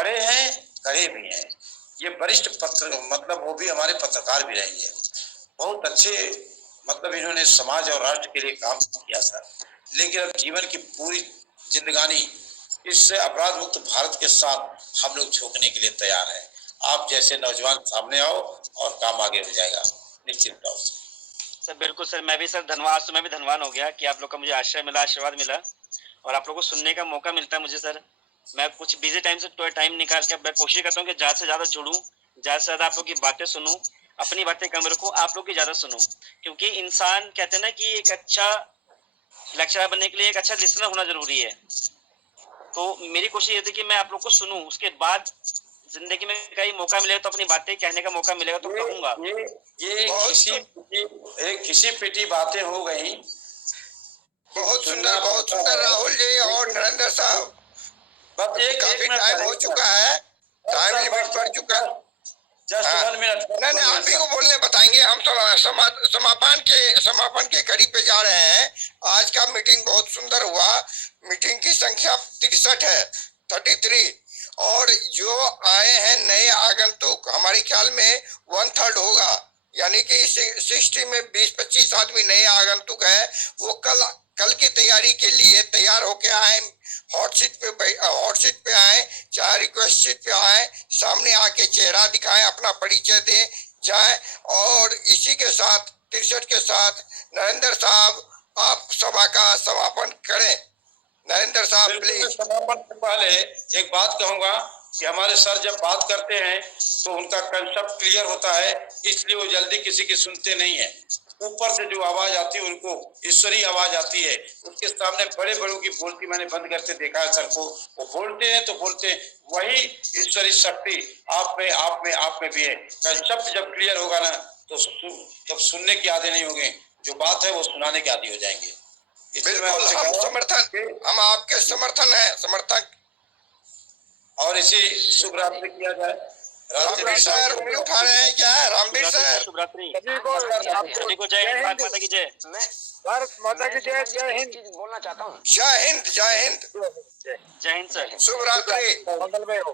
पढ़े हैं, करे भी हैं। ये वरिष्ठ मतलब वो भी हमारे पत्रकार भी रहे हैं। बहुत अच्छे मतलब इन्होंने समाज और राष्ट्र के लिए काम किया सर। लेकिन अब जीवन की पूरी जिंदगानी इस अपराध मुक्त भारत के साथ हम लोग झोंकने के लिए तैयार हैं। आप जैसे नौजवान सामने आओ और काम आगे हो जाएगा निश्चित तौर से। सर बिल्कुल सर, मैं भी सर धन्यवाद, तो मैं भी धन्यवान हो गया कि आप लोग का मुझे आश्रय मिला, आशीर्वाद मिला और आप लोगों को सुनने का मौका मिलता है मुझे सर। मैं कुछ बिजी टाइम से टाइम निकाल के मैं कोशिश करता हूँ कि ज़्यादा से ज़्यादा जुड़ूँ, ज़्यादा से ज़्यादा आप लोग की बातें सुनूँ, अपनी बातें कम रखूँ, आप लोग की ज़्यादा सुनूँ। क्योंकि इंसान कहते हैं ना कि एक अच्छा लेक्चरर बनने के लिए एक अच्छा लिसनर होना ज़रूरी है। तो मेरी कोशिश ये थी कि मैं आप लोग को सुनूँ, उसके बाद जिंदगी में कहीं मौका मिलेगा तो अपनी बातें कहने का मौका मिलेगा तो कहूँगा। ये किसी पिटी बातें हो गई। बहुत सुंदर राहुल जी और नरेंद्र साहब, काफी टाइम हो चुका है, टाइम लिमिट बढ़ चुका है। Just 1 minute. नहीं, आप ही को बोलने बताएंगे। हम समापन के करीब पे जा रहे हैं। आज का मीटिंग बहुत सुंदर हुआ। मीटिंग की संख्या 63 है, 33, और जो आए हैं नए आगंतुक हमारे ख्याल में 1/3 होगा, यानी कि 60 में 20-25 आदमी नए आगंतुक है। वो कल की तैयारी के लिए तैयार होके आए, हॉट सीट पे आए, चाहे रिक्वेस्ट सीट पे आए, सामने आके चेहरा दिखाएं, अपना परिचय दें जाए। और इसी के साथ 63 के साथ नरेंद्र साहब आप सभा का समापन करें। नरेंद्र साहब प्लीज। समापन से पहले एक बात कहूंगा कि हमारे सर जब बात करते हैं तो उनका कंसेप्ट क्लियर होता है, इसलिए वो जल्दी किसी की सुनते नहीं है। ऊपर से जो आवाज आती है उनको ईश्वरीय आवाज आती है। उसके सामने बड़े बड़ों की बोलती मैंने बंद करके देखा है सर को। वो बोलते हैं तो बोलते हैं, वही ईश्वरीय शक्ति आप में भी है। कंसेप्ट जब क्लियर होगा ना तो जब सुनने की आदि नहीं होंगे, जो बात है वो सुनाने के आदि हो जाएंगे। बिल्कुल हम आपके समर्थक। और इसी शुभ रात्रि किया जाए। रामवीर सर उंगली उठा रहे हैं क्या? रामवीर सर शुभ रात्रि। सभी को जय हिंद, भारत माता की जय। मैं भारत माता की जय। जय हिंद बोलना चाहता हूँ। जय हिंद। जय हिंद सर। शुभ रात्रि। मंगलमय हो।